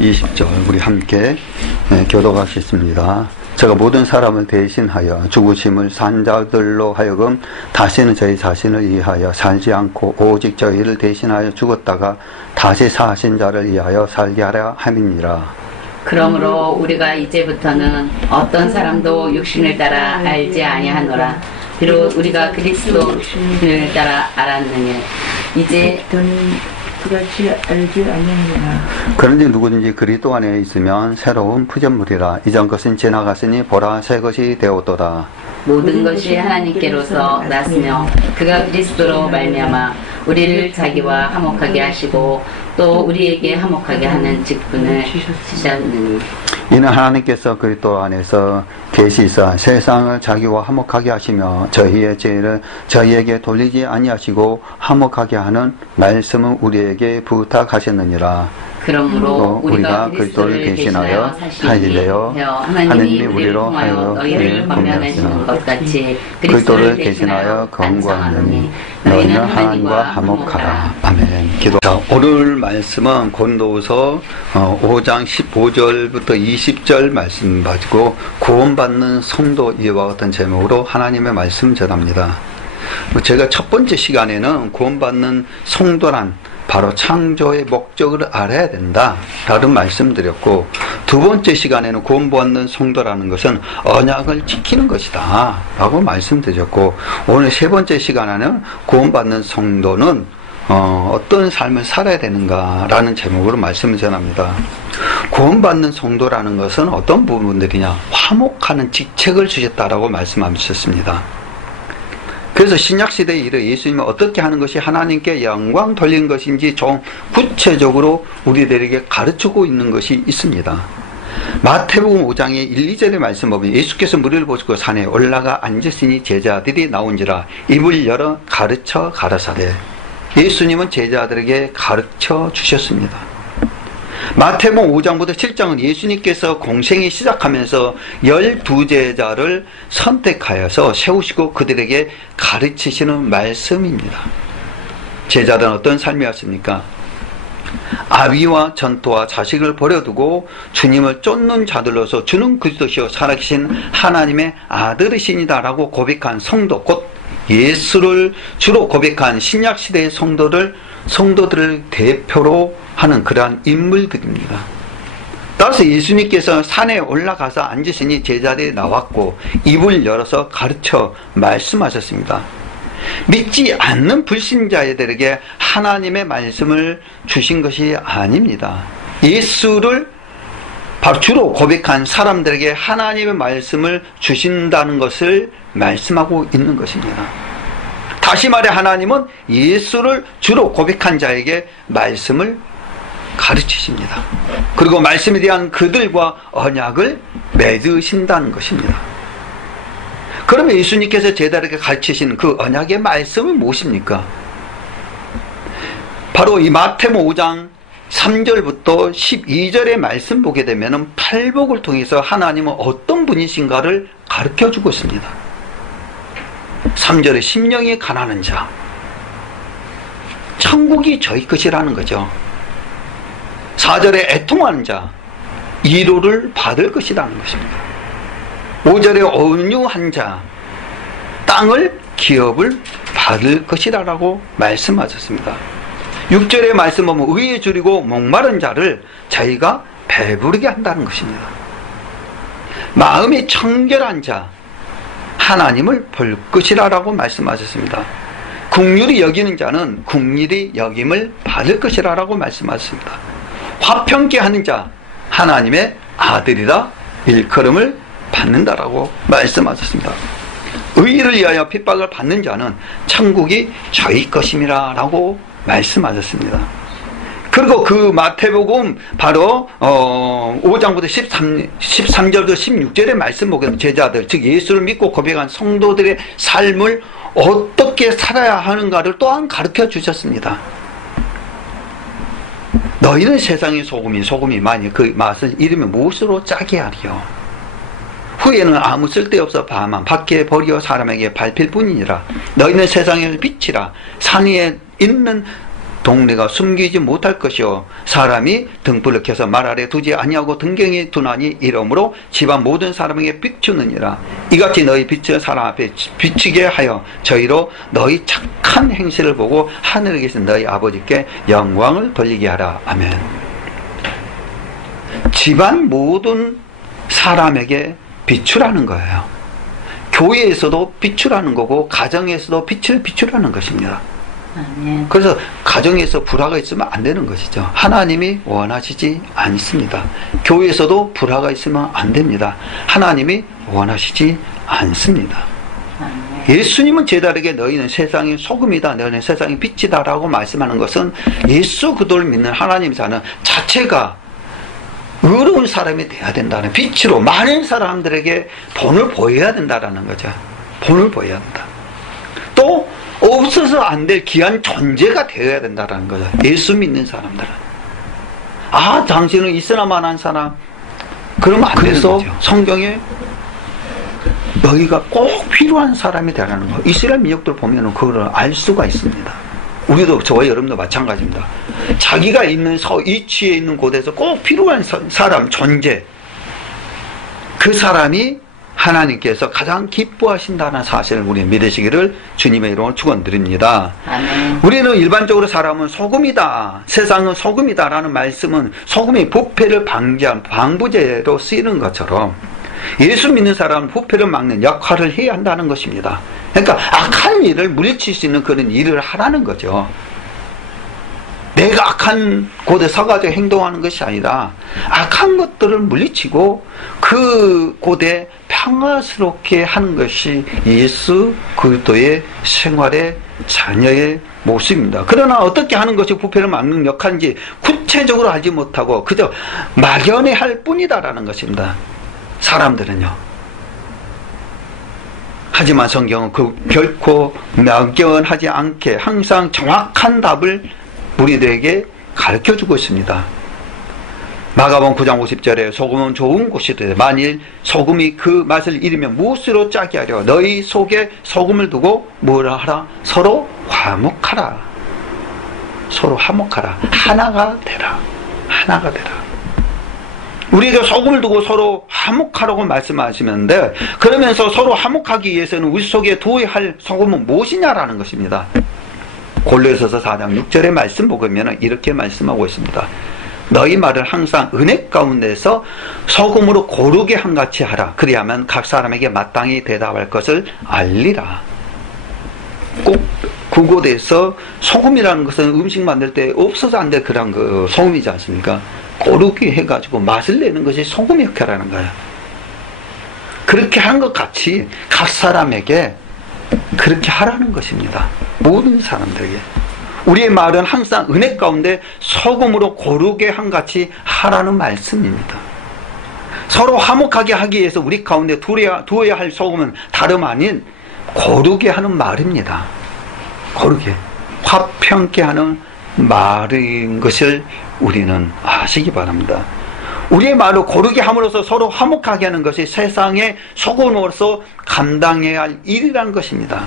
20절 우리 함께 교독하겠습니다. 제가 모든 사람을 대신하여 죽으심을 산 자들로 하여금 다시는 저희 자신을 위하여 살지 않고 오직 저희를 대신하여 죽었다가 다시 사신 자를 위하여 살게 하려 함이니라. 그러므로 우리가 이제부터는 어떤 사람도 육신을 따라 알지 아니하노라. 비록 우리가 그리스도를 따라 알았느니 이제 그렇지 알지 아니하니라. 그런지 누구든지 그리스도 안에 있으면 새로운 피조물이라. 이전 것은 지나갔으니 보라 새 것이 되었도다. 모든 것이 하나님께로서 났으며 그가 그리스도로 말미암아 우리를 자기와 화목하게 하시고 또 우리에게 화목하게 하는 직분을 주셨느니 이는 하나님께서 그리스도 안에서 계시사 세상을 자기와 화목하게 하시며 저희의 죄를 저희에게 돌리지 아니하시고 화목하게 하는 말씀을 우리에게 부탁하셨느니라. 그러므로 우리가 그리스도를 대신하여 사실되어 하나님이 우리로 하여 너희를 권면하시는 것 같이 그리스도를 대신하여 건고하느니 너희는 하나님과 화목하라. 아멘. 기도. 자, 오늘 말씀은 고린도후서 5장 15절부터 20절 말씀 가지고 구원받는 성도 이와 같은 제목으로 하나님의 말씀 전합니다. 제가 첫 번째 시간에는 구원받는 성도란 바로 창조의 목적을 알아야 된다 라는 말씀드렸고, 두 번째 시간에는 구원받는 성도라는 것은 언약을 지키는 것이다 라고 말씀드렸고, 오늘 세 번째 시간에는 구원받는 성도는 어떤 삶을 살아야 되는가 라는 제목으로 말씀을 전합니다. 구원받는 성도라는 것은 어떤 부분들이냐, 화목하는 직책을 주셨다라고 말씀하셨습니다. 그래서 신약시대에 이르 예수님은 어떻게 하는 것이 하나님께 영광 돌리는 것인지 좀 구체적으로 우리들에게 가르치고 있는 것이 있습니다. 마태복음 5장의 1, 2절의 말씀 보면 예수께서 무리를 보시고 산에 올라가 앉으시니 제자들이 나온지라 입을 열어 가르쳐 가라사대. 예수님은 제자들에게 가르쳐 주셨습니다. 마태복음 5장부터 7장은 예수님께서 공생이 시작하면서 12제자를 선택하여서 세우시고 그들에게 가르치시는 말씀입니다. 제자들은 어떤 삶이었습니까? 아비와 전토와 자식을 버려두고 주님을 쫓는 자들로서 주는 그리스도시요 살아계신 하나님의 아들이시니다 라고 고백한 성도, 곧 예수를 주로 고백한 신약시대의 성도들을 대표로 하는 그러한 인물들입니다. 따라서 예수님께서 산에 올라가서 앉으시니 제자들이 나왔고 입을 열어서 가르쳐 말씀하셨습니다. 믿지 않는 불신자들에게 하나님의 말씀을 주신 것이 아닙니다. 예수를 바로 주로 고백한 사람들에게 하나님의 말씀을 주신다는 것을 말씀하고 있는 것입니다. 다시 말해 하나님은 예수를 주로 고백한 자에게 말씀을 가르치십니다. 그리고 말씀에 대한 그들과 언약을 맺으신다는 것입니다. 그러면 예수님께서 제자들에게 가르치신 그 언약의 말씀은 무엇입니까? 바로 이 마태복음 5장 3절부터 12절의 말씀 보게 되면 팔복을 통해서 하나님은 어떤 분이신가를 가르쳐주고 있습니다. 3절에 심령이 가난한 자, 천국이 저희 것이라는 거죠. 4절에 애통하는 자, 위로를 받을 것이라는 것입니다. 5절에 온유한 자, 땅을 기업을 받을 것이라고 말씀하셨습니다. 6절의 말씀 보면 의에 줄이고 목마른 자를 저희가 배부르게 한다는 것입니다. 마음이 청결한 자, 하나님을 볼 것이라고 말씀하셨습니다. 긍휼히 여기는 자는 긍휼히 여김을 받을 것이라고 말씀하셨습니다. 화평케 하는 자, 하나님의 아들이라 일컬음을 받는다라고 말씀하셨습니다. 의를 위하여 핍박을 받는 자는 천국이 저희 것임이라 라고 말씀하셨습니다. 그리고 그 마태복음 바로 5장부터 13절부터 16절의 말씀 보게 되면 제자들, 즉 예수를 믿고 고백한 성도들의 삶을 어떻게 살아야 하는가를 또한 가르쳐 주셨습니다. 너희는 세상의 소금이 만일 그 맛을 잃으면 무엇으로 짜게 하리요? 후에는 아무 쓸데없어 다만 밖에 버려 사람에게 밟힐 뿐이니라. 너희는 세상의 빛이라. 산 위에 있는 동네가 숨기지 못할 것이요 사람이 등불을 켜서 말 아래 두지 아니하고 등경에 두나니 이러므로 집안 모든 사람에게 비추느니라. 이같이 너희 빛을 사람 앞에 비추게 하여 저희로 너희 착한 행실을 보고 하늘에 계신 너희 아버지께 영광을 돌리게 하라. 아멘. 집안 모든 사람에게 비추라는 거예요. 교회에서도 비추라는 거고 가정에서도 빛을 비추라는 것입니다. 아멘. 그래서 가정에서 불화가 있으면 안 되는 것이죠. 하나님이 원하시지 않습니다. 교회에서도 불화가 있으면 안 됩니다. 하나님이 원하시지 않습니다. 아멘. 예수님은 제자에게 너희는 세상의 소금이다, 너희는 세상의 빛이다 라고 말씀하는 것은 예수 그리스도를 믿는 하나님 자는 자체가 의로운 사람이 되어야 된다는, 빛으로 많은 사람들에게 본을 보여야 된다는 거죠. 본을 보여야 된다. 또 없어서 안 될 귀한 존재가 되어야 된다는 거죠. 예수 믿는 사람들은. 아, 당신은 있으나마나한 사람. 그러면 안 돼서 성경에 너희가 꼭 필요한 사람이 되라는 거. 이스라엘 민족들 보면은 그걸 알 수가 있습니다. 우리도, 저와 여러분도 마찬가지입니다. 자기가 있는 위치에 있는 곳에서 꼭 필요한 사람, 존재. 그 사람이 하나님께서 가장 기뻐하신다는 사실을 우리 믿으시기를 주님의 이름으로 축원드립니다. 아멘. 우리는 일반적으로 사람은 소금이다, 세상은 소금이다 라는 말씀은 소금이 부패를 방지한 방부제로 쓰이는 것처럼 예수 믿는 사람은 부패를 막는 역할을 해야 한다는 것입니다. 그러니까 악한 일을 물리칠 수 있는 그런 일을 하라는 거죠. 내가 악한 곳에 서가지고 행동하는 것이 아니라 악한 것들을 물리치고 그 곳에 평화스럽게 하는 것이 예수 그리스도의 생활의 자녀의 모습입니다. 그러나 어떻게 하는 것이 부패를 막는 역할인지 구체적으로 알지 못하고 그저 막연히 할 뿐이다라는 것입니다. 사람들은요. 하지만 성경은 그 결코 막연하지 않게 항상 정확한 답을 우리들에게 가르쳐주고 있습니다. 마가복음 9장 50절에 소금은 좋은 곳이되 만일 소금이 그 맛을 잃으면 무엇으로 짜게 하려? 너희 속에 소금을 두고 뭐라 하라? 서로 화목하라. 서로 화목하라. 하나가 되라. 하나가 되라. 우리에게 소금을 두고 서로 화목하라고 말씀하시는데, 그러면서 서로 화목하기 위해서는 우리 속에 두어야 할 소금은 무엇이냐라는 것입니다. 골로새서 4장 6절의 말씀 보면 이렇게 말씀하고 있습니다. 너희 말을 항상 은혜 가운데서 소금으로 고르게 한같이 하라. 그리하면 각 사람에게 마땅히 대답할 것을 알리라. 꼭 그곳에서 소금이라는 것은 음식 만들 때 없어서 안 될 그런 그 소금이지 않습니까? 고르게 해가지고 맛을 내는 것이 소금 역할이라는 거예요. 그렇게 한 것 같이 각 사람에게 그렇게 하라는 것입니다. 모든 사람들에게. 우리의 말은 항상 은혜 가운데 소금으로 고르게 한같이 하라는 말씀입니다. 서로 화목하게 하기 위해서 우리 가운데 두어야 할 소금은 다름 아닌 고르게 하는 말입니다. 고르게. 화평케 하는 말인 것을 우리는 아시기 바랍니다. 우리의 말을 고르게 함으로써 서로 화목하게 하는 것이 세상의 소금으로서 감당해야 할 일이라는 것입니다.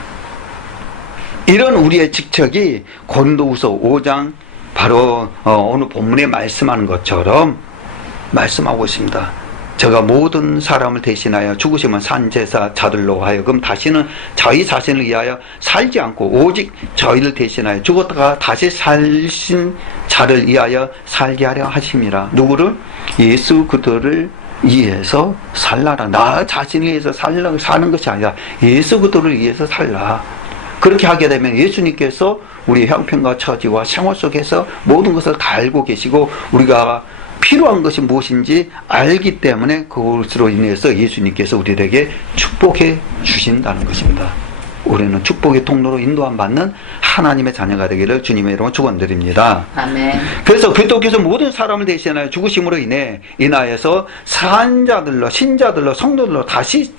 이런 우리의 직책이 고린도후서 5장 바로 오늘 본문에 말씀하는 것처럼 말씀하고 있습니다. 제가 모든 사람을 대신하여 죽으시면 산제사 자들로 하여금 다시는 저희 자신을 위하여 살지 않고 오직 저희를 대신하여 죽었다가 다시 살신 자를 위하여 살게 하려 하심이라. 누구를? 예수 그리스도를 위해서 살라라. 나 자신을 위해서 사는 것이 아니라 예수 그리스도를 위해서 살라. 그렇게 하게 되면 예수님께서 우리 형편과 처지와 생활 속에서 모든 것을 다 알고 계시고 우리가 필요한 것이 무엇인지 알기 때문에 그것으로 인해서 예수님께서 우리에게 축복해 주신다는 것입니다. 우리는 축복의 통로로 인도함 받는 하나님의 자녀가 되기를 주님의 이름으로 축원드립니다. 아멘. 그래서 그리스도께서 모든 사람을 대신하여 죽으심으로 인하여서 산자들로 신자들로 성도들로 다시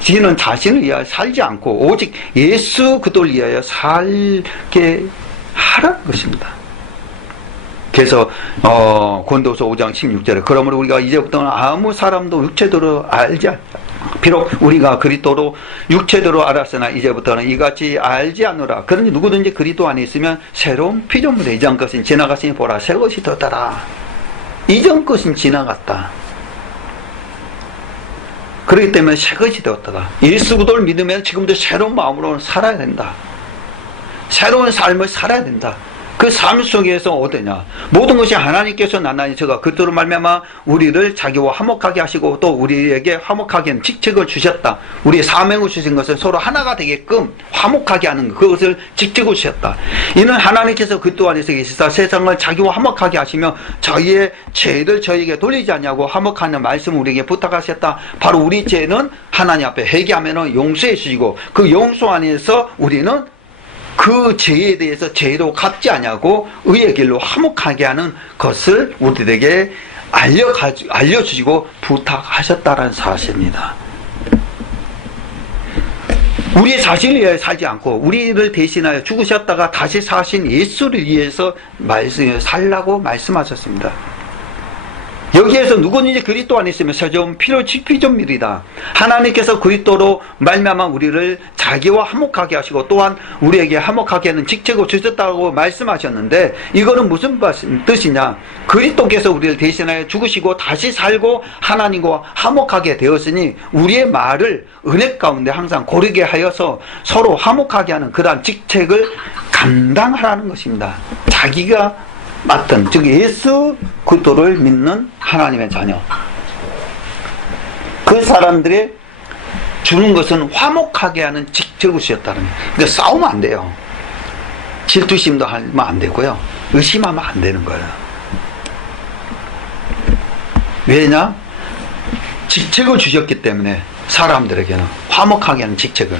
지는 자신을 위하여 살지 않고 오직 예수 그리스도를 위하여 살게 하라는 것입니다. 그래서 고린도서 5장 16절에 그러므로 우리가 이제부터는 아무 사람도 육체대로 알지 비록 우리가 그리스도로 육체대로 알았으나 이제부터는 이같이 알지 않노라. 그러니 누구든지 그리스도 안에 있으면 새로운 피조물이다. 이전 것은 지나갔으니 보라 새 것이 되었더라. 이전 것은 지나갔다. 그렇기 때문에 새 것이 되었더라. 예수 그리스도를 믿으면 지금도 새로운 마음으로 살아야 된다. 새로운 삶을 살아야 된다. 그 삶 속에서 어떠냐? 모든 것이 하나님께서 나나니 저가 그리스도로 말미암아 우리를 자기와 화목하게 하시고 또 우리에게 화목하게 하는 직책을 주셨다. 우리의 사명을 주신 것은 서로 하나가 되게끔 화목하게 하는 것, 그것을 직책을 주셨다. 이는 하나님께서 그리스도 안에서 계시사 세상을 자기와 화목하게 하시며 저희의 죄를 저희에게 돌리지 않냐고 화목하는 말씀을 우리에게 부탁하셨다. 바로 우리 죄는 하나님 앞에 회개하면 용서해 주시고 그 용서 안에서 우리는 그 죄에 대해서 죄로 갚지 않냐고 의의 길로 화목하게 하는 것을 우리에게 알려주시고 부탁하셨다는 사실입니다. 우리의 자신을 위해 살지 않고 우리를 대신하여 죽으셨다가 다시 사신 예수를 위해서 살라고 말씀하셨습니다. 여기에서 누구든지 그리스도 안에 있으면 새로운 피조물이다. 하나님께서 그리스도로 말미암아 우리를 자기와 화목하게 하시고 또한 우리에게 화목하게 하는 직책을 주셨다고 말씀하셨는데 이거는 무슨 뜻이냐? 그리스도께서 우리를 대신하여 죽으시고 다시 살고 하나님과 화목하게 되었으니 우리의 말을 은혜 가운데 항상 고르게 하여서 서로 화목하게 하는 그러한 직책을 감당하라는 것입니다. 자기가 맡은, 즉 예수 그리스도를 믿는 하나님의 자녀, 그 사람들이 주는 것은 화목하게 하는 직책을 주셨다는 거예요. 그러니까 싸우면 안 돼요. 질투심도 하면 안 되고요. 의심하면 안 되는 거예요. 왜냐? 직책을 주셨기 때문에 사람들에게는 화목하게 하는 직책을.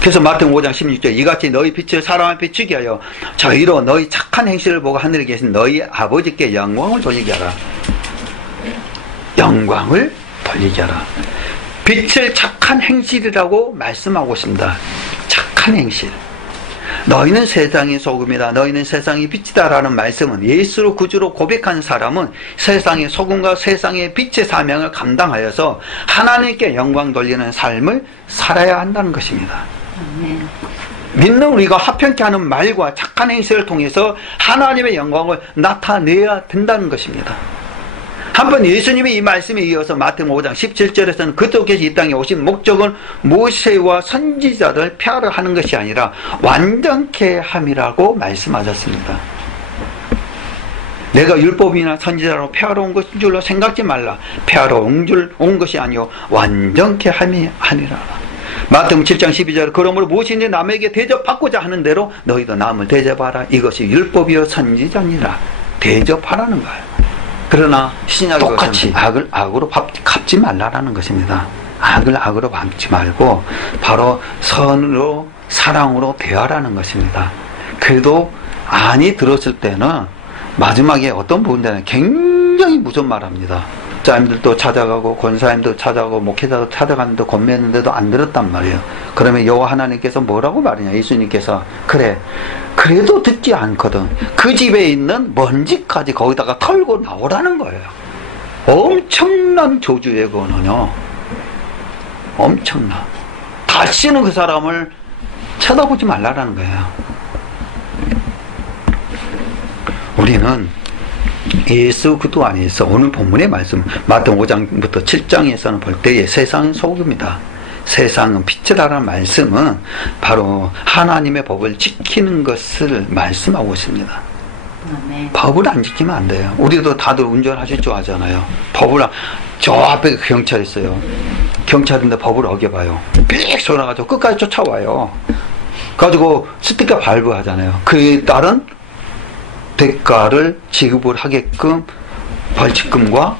그래서 마태복음 5장 16절 이같이 너희 빛을 사람 앞에 비추게 하여 저희로 너희 착한 행실을 보고 하늘에 계신 너희 아버지께 영광을 돌리게 하라. 영광을 돌리게 하라. 빛을 착한 행실이라고 말씀하고 있습니다. 착한 행실. 너희는 세상의 소금이다. 너희는 세상의 빛이다. 라는 말씀은 예수를 구주로 고백한 사람은 세상의 소금과 세상의 빛의 사명을 감당하여서 하나님께 영광 돌리는 삶을 살아야 한다는 것입니다. 믿는 우리가 화평케 하는 말과 착한 행실을 통해서 하나님의 영광을 나타내야 된다는 것입니다. 한번 예수님이 이 말씀에 이어서 마태복음 5장 17절에서는 그리스도께서 이 땅에 오신 목적은 모세와 선지자를 폐하려 하는 것이 아니라 완전케 함이라고 말씀하셨습니다. 내가 율법이나 선지자로 폐하러 온 것인 줄로 생각지 말라. 폐하러 온 것이 아니요 완전케 함이 아니라. 마태복음 7장 12절 그러므로 무엇인지 남에게 대접받고자 하는 대로 너희도 남을 대접하라. 이것이 율법이요 선지자니라. 대접하라는 거예요. 그러나 신약에 똑같이 악을 악으로 갚지 말라라는 것입니다. 악을 악으로 갚지 말고 바로 선으로 사랑으로 대하라는 것입니다. 그래도 안이 들었을 때는 마지막에 어떤 부분들은 굉장히 무서운 말합니다. 목사님들도 찾아가고 권사님도 찾아가고 목회자도 찾아갔는데 권면했는데도 안 들었단 말이에요. 그러면 여호와 하나님께서 뭐라고 말하냐? 예수님께서 그래 그래도 듣지 않거든. 그 집에 있는 먼지까지 거기다가 털고 나오라는 거예요. 엄청난 조주의 거는요. 엄청나. 다시는 그 사람을 쳐다보지 말라라는 거예요. 우리는 예수 그리스도 안에서 오늘 본문의 말씀 마태복음 5장부터 7장에서는 볼 때에 세상은 소금이다. 세상은 빛이라는 말씀은 바로 하나님의 법을 지키는 것을 말씀하고 있습니다. 네. 법을 안 지키면 안 돼요. 우리도 다들 운전하실 줄 아잖아요. 법을 저 앞에 경찰 있어요. 경찰인데 법을 어겨봐요. 삑 소리 나가지고 끝까지 쫓아와요. 가지고 스티커 발부 하잖아요. 그에 따른 대가를 지급을 하게끔 벌칙금과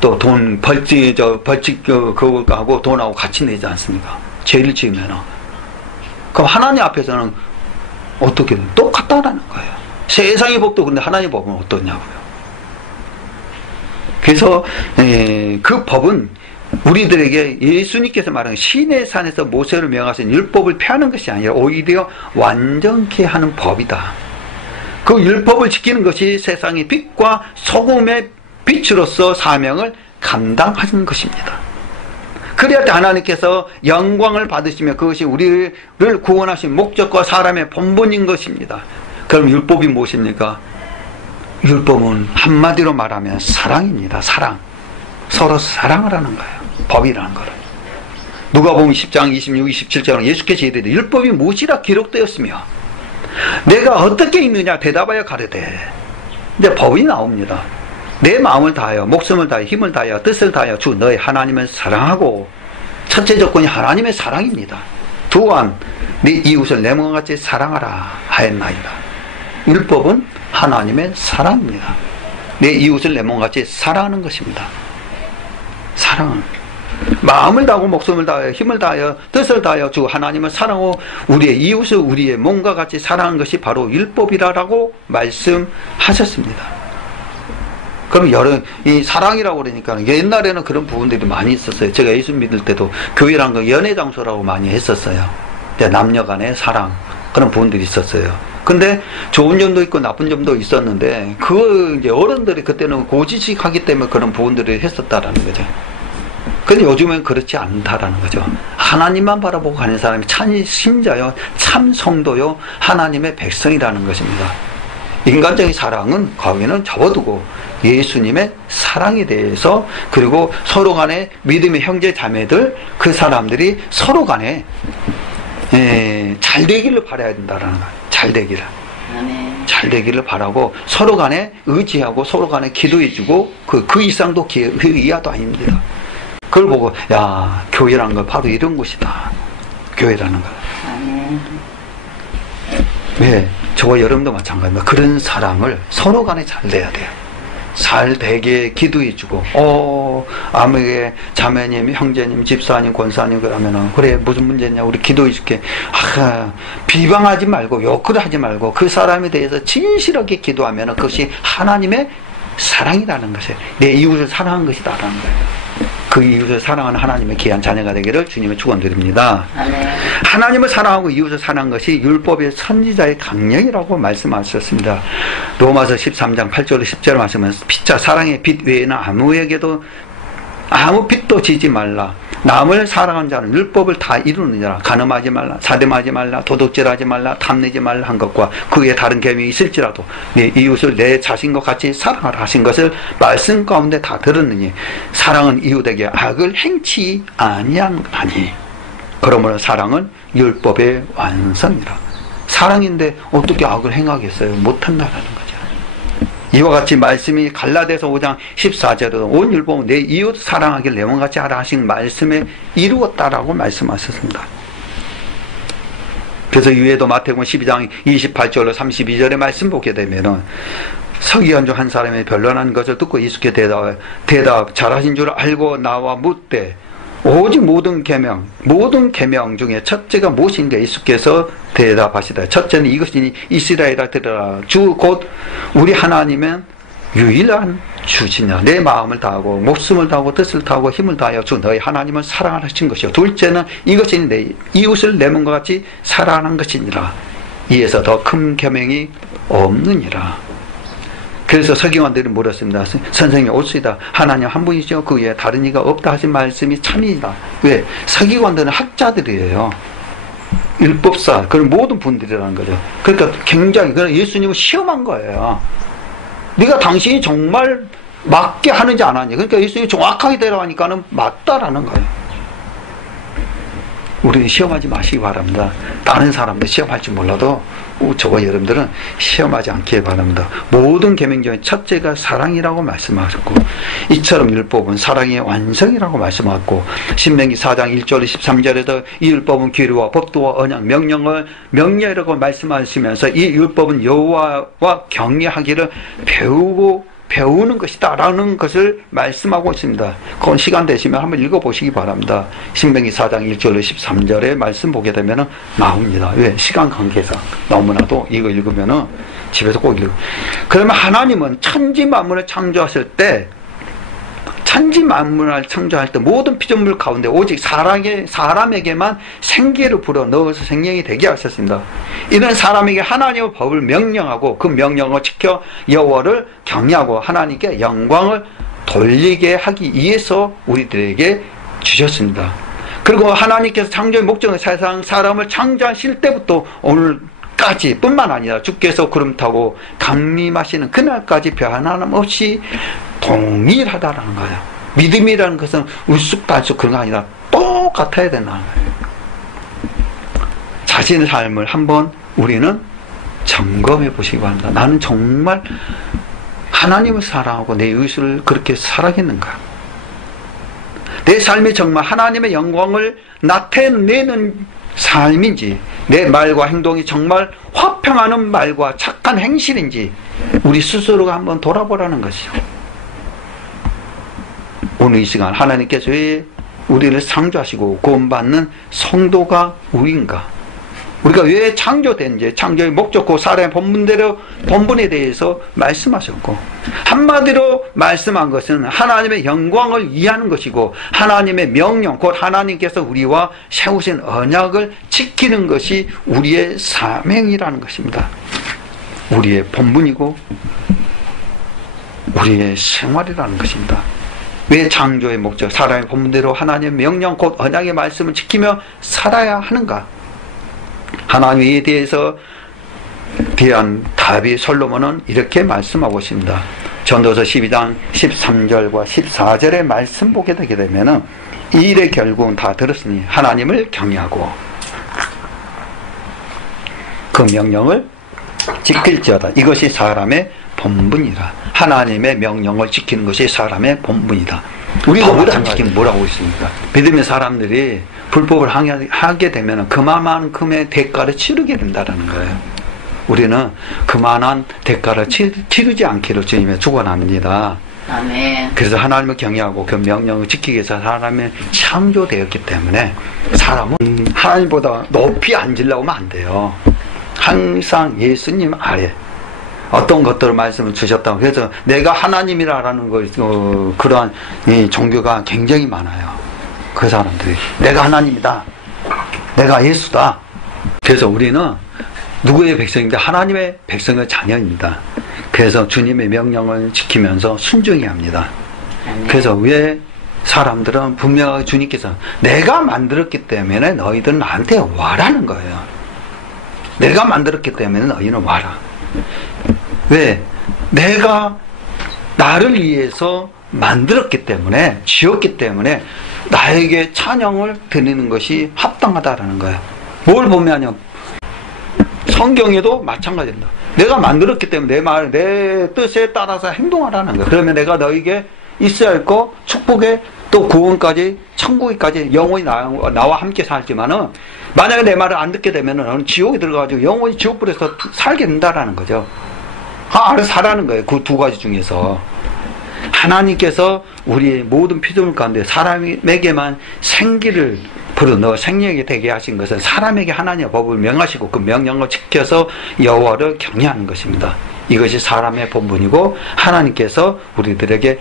또 돈, 벌칙, 그거하고 돈하고 같이 내지 않습니까? 죄를 지으면은. 그럼 하나님 앞에서는 어떻게 똑같다라는 거예요. 세상의 법도 그런데 하나님의 법은 어떠냐고요. 그래서, 그 법은 우리들에게 예수님께서 말하는 시내산에서 모세를 명하신 율법을 폐하는 것이 아니라 오히려 완전케 하는 법이다. 그 율법을 지키는 것이 세상의 빛과 소금의 빛으로서 사명을 감당하는 것입니다. 그 그래야 하나님께서 영광을 받으시며 그것이 우리를 구원하신 목적과 사람의 본분인 것입니다. 그럼 율법이 무엇입니까? 율법은 한마디로 말하면 사랑입니다. 사랑. 서로 사랑을 하는 거예요. 법이라는 거는. 누가복음 10장 26, 27절은 예수께서 이르되 율법이 무엇이라 기록되었으며 내가 어떻게 읽느냐 대답하여 가르되. 이제 법이 나옵니다. 내 마음을 다하여 목숨을 다하여 힘을 다하여 뜻을 다하여 주 너의 하나님을 사랑하고, 첫째 조건이 하나님의 사랑입니다. 또한 네 이웃을 내 몸과 같이 사랑하라 하였나이다. 율법은 하나님의 사랑입니다. 내 이웃을 내 몸과 같이 사랑하는 것입니다. 사랑은 마음을 다하고 목숨을 다하여 힘을 다하여 뜻을 다하여 주 하나님을 사랑하고 우리의 이웃을 우리의 몸과 같이 사랑하는 것이 바로 율법이라고 말씀하셨습니다. 그럼 이 사랑이라고 그러니까 옛날에는 그런 부분들이 많이 있었어요. 제가 예수 믿을 때도 교회란 거 연애 장소라고 많이 했었어요. 남녀 간의 사랑 그런 부분들이 있었어요. 근데 좋은 점도 있고 나쁜 점도 있었는데 그 이제 어른들이 그때는 고지식하기 때문에 그런 부분들을 했었다라는 거죠. 근데 요즘엔 그렇지 않다라는 거죠. 하나님만 바라보고 가는 사람이 참 신자요, 참 성도요, 하나님의 백성이라는 것입니다. 인간적인 사랑은 거기는 접어두고 예수님의 사랑에 대해서, 그리고 서로 간에 믿음의 형제 자매들, 그 사람들이 서로 간에 잘 되기를 바라야 된다라는 거예요. 잘 되기를. 잘 되기를 바라고 서로 간에 의지하고 서로 간에 기도해주고 그 이상도 그 이하도 아닙니다. 그걸 보고 야, 교회라는 건 바로 이런 곳이다. 교회라는 거. 왜? 저와 여러분도 마찬가지입니다. 그런 사랑을 서로 간에 잘 돼야 돼요. 잘 되게 기도해주고, 아무게 자매님, 형제님, 집사님, 권사님 그러면은 그래 무슨 문제냐 우리 기도해줄게. 비방하지 말고 욕을 하지 말고 그 사람에 대해서 진실하게 기도하면은 그것이 하나님의 사랑이라는 것이에요. 내 이웃을 사랑하는 것이다라는 거예요. 그 이웃을 사랑하는 하나님의 귀한 자녀가 되기를 주님의 축원드립니다. 하나님을 사랑하고 이웃을 사랑하는 것이 율법의 선지자의 강령이라고 말씀하셨습니다. 로마서 13장 8절로 10절 말씀은 피차 사랑의 빛 외에는 아무에게도 아무 빛도 지지 말라. 남을 사랑하는 자는 율법을 다 이루느니라. 간음하지 말라, 사dem하지 말라, 도둑질하지 말라, 탐내지 말라 한 것과 그 외에 다른 계명이 있을지라도 내 이웃을 내 자신과 같이 사랑하라 하신 것을 말씀 가운데 다 들었느니 사랑은 이웃에게 악을 행치 아니하니 그러므로 사랑은 율법의 완성이라. 사랑인데 어떻게 악을 행하겠어요? 못한다라는 거죠. 이와 같이 말씀이 갈라디아서 5장 14절에도 온 율법은 내 이웃 사랑하길 내 몸같이 하라 하신 말씀에 이루었다라고 말씀하셨습니다. 그래서 이외에도 마태복음 12장 28절로 32절의 말씀 보게 되면은 서기관 중 한 사람이 변론한 것을 듣고 예수께 대답 잘하신 줄 알고 나와 묻되 오직 모든 계명 중에 첫째가 무엇인가 예수께서 대답하시다. 첫째는 이것이니 이스라엘아 들으라. 주 곧 우리 하나님은 유일한 주시냐. 내 마음을 다하고 목숨을 다하고 뜻을 다하고 힘을 다하여 주 너희 하나님을 사랑하신 것이요. 둘째는 이것이니 내 이웃을 내 몸과 같이 사랑하는 것이니라. 이에서 더 큰 계명이 없느니라. 그래서 서기관들이 물었습니다. 선생님 옳습니다. 하나님 한 분이죠. 그 외에 다른 이가 없다 하신 말씀이 참이다. 왜? 서기관들은 학자들이에요. 율법사 그런 모든 분들이라는 거죠. 그러니까 굉장히 예수님을 시험한 거예요. 네가 당신이 정말 맞게 하는지 안 하는지. 그러니까 예수님이 정확하게 대답하니까는 맞다라는 거예요. 우리는 시험하지 마시기 바랍니다. 다른 사람들 시험할 줄 몰라도 저와 여러분들은 시험하지 않기를 바랍니다. 모든 계명 중에 첫째가 사랑이라고 말씀하셨고 이처럼 율법은 사랑의 완성이라고 말씀하셨고 신명기 4장 1절 13절에도 이 율법은 규례와 법도와 언약 명령이라고 말씀하시면서 이 율법은 여호와와 경외하기를 배우는 것이다 라는 것을 말씀하고 있습니다. 그건 시간 되시면 한번 읽어보시기 바랍니다. 신명기 4장 1절로 13절에 말씀 보게 되면 나옵니다. 왜? 시간 관계상 너무나도 이거 읽으면 집에서 꼭 읽어. 그러면 하나님은 천지 만물을 창조하실 때 모든 피조물 가운데 오직 사람에게만 생기를 불어 넣어서 생명이 되게 하셨습니다. 이런 사람에게 하나님의 법을 명령하고 그 명령을 지켜 여호와를 경외하고 하나님께 영광을 돌리게 하기 위해서 우리들에게 주셨습니다. 그리고 하나님께서 창조의 목적은 세상 사람을 창조하실 때부터 오늘까지 뿐만 아니라 주께서 구름 타고 강림하시는 그날까지 변함 없이 동일하다라는 거예요. 믿음이라는 것은 울쑥달쑥 그런 거 아니라 똑같아야 된다는 거예요. 자신의 삶을 한번 우리는 점검해 보시기 바랍니다. 나는 정말 하나님을 사랑하고 내 이웃을 그렇게 사랑했는가? 내 삶이 정말 하나님의 영광을 나타내는 삶인지, 내 말과 행동이 정말 화평하는 말과 착한 행실인지 우리 스스로가 한번 돌아보라는 것이죠. 오늘 이 시간 하나님께서 왜 우리를 창조하시고 구원받는 성도가 우리인가? 우리가 왜 창조된지, 창조의 목적과 사람의 본분에 대해서 말씀하셨고, 한마디로 말씀한 것은 하나님의 영광을 이해하는 것이고, 하나님의 명령, 곧 하나님께서 우리와 세우신 언약을 지키는 것이 우리의 사명이라는 것입니다. 우리의 본분이고 우리의 생활이라는 것입니다. 왜 창조의 목적, 사람의 본분대로 하나님의 명령, 곧 언약의 말씀을 지키며 살아야 하는가? 하나님에 대한 답이 솔로몬은 이렇게 말씀하고 있습니다. 전도서 12장 13절과 14절의 말씀 보게 되게 되면 이 일의 결국은 다 들었으니 하나님을 경외하고 그 명령을 지킬지어다. 이것이 사람의 본분이라. 하나님의 명령을 지키는 것이 사람의 본분이다. 우리가 마찬가지로 뭐라고 있습니까? 믿음의 사람들이 불법을 하게 되면 그만큼의 대가를 치르게 된다는 거예요. 우리는 그만한 대가를 치르지 않기를 주님의 축원합니다. 아멘. 그래서 하나님을 경외하고 그 명령을 지키기 위해서 사람이 창조되었기 때문에 사람은 하나님보다 높이 앉으려고 하면 안 돼요. 항상 예수님 아래 어떤 것들을 말씀을 주셨다고. 그래서 내가 하나님이라는 그러한 이 종교가 굉장히 많아요. 그 사람들이 내가 하나님이다, 내가 예수다. 그래서 우리는 누구의 백성인데 하나님의 백성의 자녀입니다. 그래서 주님의 명령을 지키면서 순종해야 합니다. 그래서 왜 사람들은 분명하게 주님께서 내가 만들었기 때문에 너희들은 나한테 와라는 거예요. 내가 만들었기 때문에 너희는 와라. 왜? 내가 나를 위해서 만들었기 때문에, 지었기 때문에 나에게 찬양을 드리는 것이 합당하다라는 거예요. 뭘 보면요, 성경에도 마찬가지입니다. 내가 만들었기 때문에 내 말, 내 뜻에 따라서 행동하라는 거예요. 그러면 내가 너에게 있어야 할 거, 축복에 또 구원까지, 천국까지 영원히 나와 함께 살지만은 만약에 내 말을 안 듣게 되면은 너는 지옥에 들어가가지고 영원히 지옥불에서 살게 된다라는 거죠. 알아서 살라는 거예요. 그 두 가지 중에서. 하나님께서 우리의 모든 피조물 가운데 사람에게만 생기를 불어넣어 생명이 되게 하신 것은 사람에게 하나님의 법을 명하시고 그 명령을 지켜서 여호와를 경외하는 것입니다. 이것이 사람의 본분이고 하나님께서 우리들에게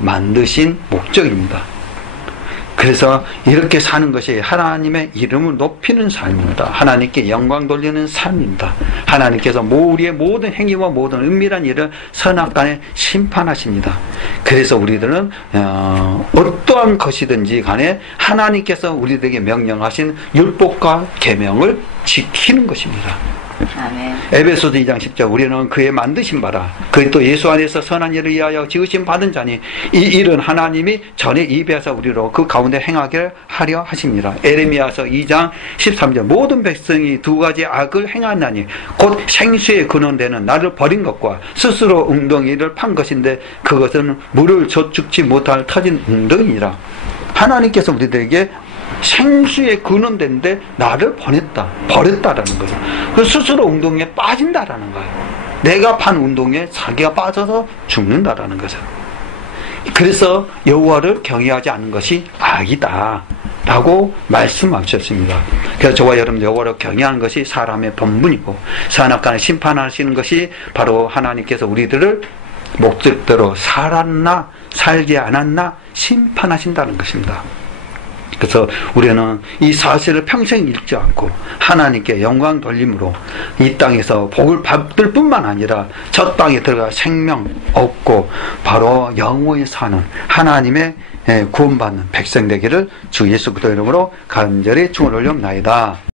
만드신 목적입니다. 그래서 이렇게 사는 것이 하나님의 이름을 높이는 삶입니다. 하나님께 영광 돌리는 삶입니다. 하나님께서 우리의 모든 행위와 모든 은밀한 일을 선악간에 심판하십니다. 그래서 우리들은 어떠한 것이든지 간에 하나님께서 우리들에게 명령하신 율법과 계명을 지키는 것입니다. 아멘. 에베소서 2장 10절 우리는 그의 만드신 바라 그의 또 예수 안에서 선한 일을 위하여 지으심 받은 자니 이 일은 하나님이 전에 예비하사 우리로 그 가운데 행하게 하려 하십니다. 에레미야서 2장 13절 모든 백성이 두 가지 악을 행하나니 곧 생수에 근원되는 나를 버린 것과 스스로 웅덩이를 판 것인데 그것은 물을 저축지 못할 터진 웅덩이니라. 하나님께서 우리들에게 생수에 근원된데 나를 버렸다라는 거예요. 그 스스로 운동에 빠진다라는 거예요. 내가 판 운동에 자기가 빠져서 죽는다라는 거죠. 그래서 여호와를 경외하지 않는 것이 악이다 라고 말씀하셨습니다. 그래서 저와 여러분 여호와를 경외하는 것이 사람의 본분이고 선악간에 심판하시는 것이 바로 하나님께서 우리들을 목적대로 살았나 살지 않았나 심판하신다는 것입니다. 그래서 우리는 이 사실을 평생 잃지 않고 하나님께 영광 돌림으로 이 땅에서 복을 받을 뿐만 아니라 저 땅에 들어가 생명 얻고 바로 영원히 사는 하나님의 구원받는 백성 되기를 주 예수 그리스도 이름으로 간절히 축원을 올려옵나이다.